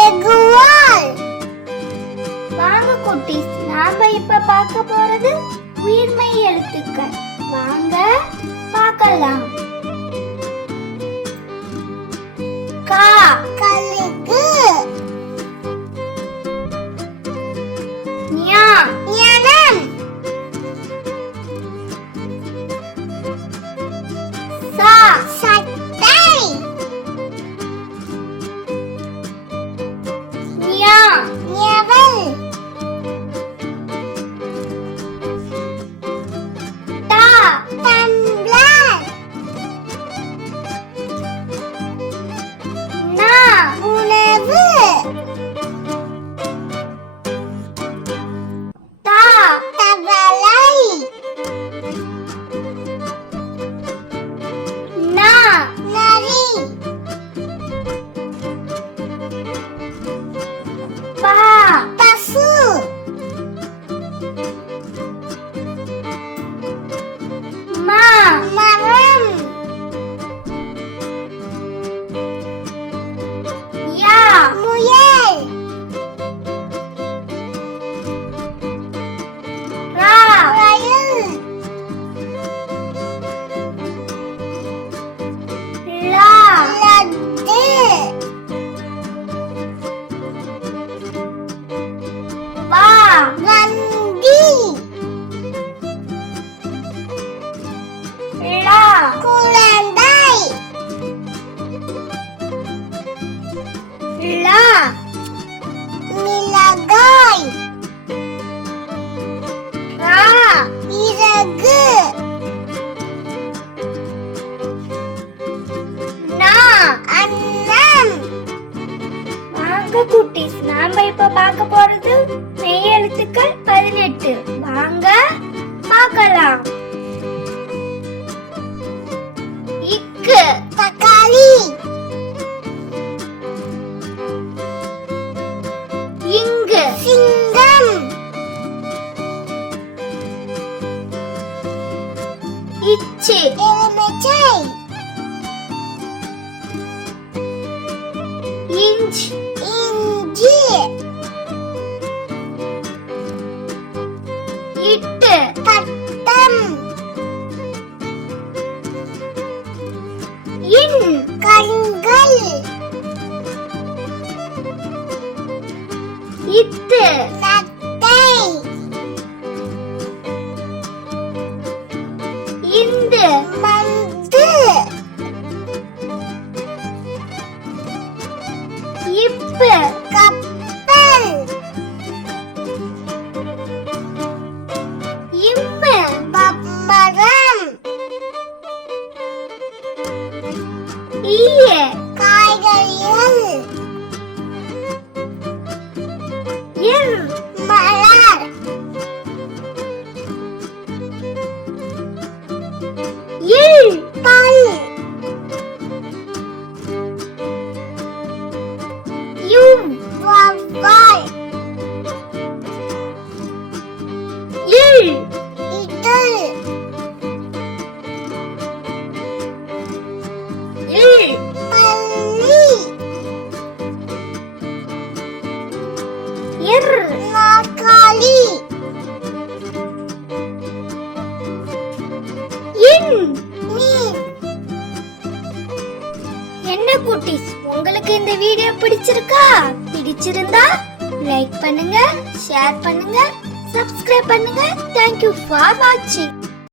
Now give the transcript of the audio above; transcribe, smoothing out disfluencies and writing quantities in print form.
எகுவால். வாங்க குட்டீஸ், நாம இப்ப பார்க்க போறது உயிர்மெய் எழுத்துக்கள். வாங்க பார்க்கலாம். கா கழுகு. ஞா ஞானம். சா சட்டை. ஞா ஞவல். டா டம்ளர். நா உணவு. தா தவளை. நா நரி. பா பசு. மா மரம். யா முயல். ரா ரயில். லா லட்டு. வா வண்டி. லா குழந்தை. லா மிளகாய். ரா இறகு. நா அன்னம். வாங்க குட்டீஸ், நாம இப்ப பார்க்க போறது மெய் எழுத்துக்கள் 18. வாங்க பார்க்கலாம். இக்கு தக்காளி. இங்கு சிங்கம். இச்சு எலுமிச்சை. இஞ்ச் இஞ்சி. இட்டு பட்டம். இன் கண்கள். இத்து நத்தை. இந்து மந்து. இப்பு கப்பல். இம்மு பம்பரம். ஈய காய்கறிகள். இர் மலர். இல் பல். யும் வவ்வால். இல் இதழ். இல் பள்ளி. இர் நாற்காலி. இன் மீன். என்ன குட்டீஸ், உங்களுக்கு இந்த வீடியோ பிடிச்சிருக்கா? பிடிச்சிருந்தா லைக் பண்ணுங்க, ஷேர் பண்ணுங்க, சப்ஸ்கிரைப் பண்ணுங்க. Thank you for watching.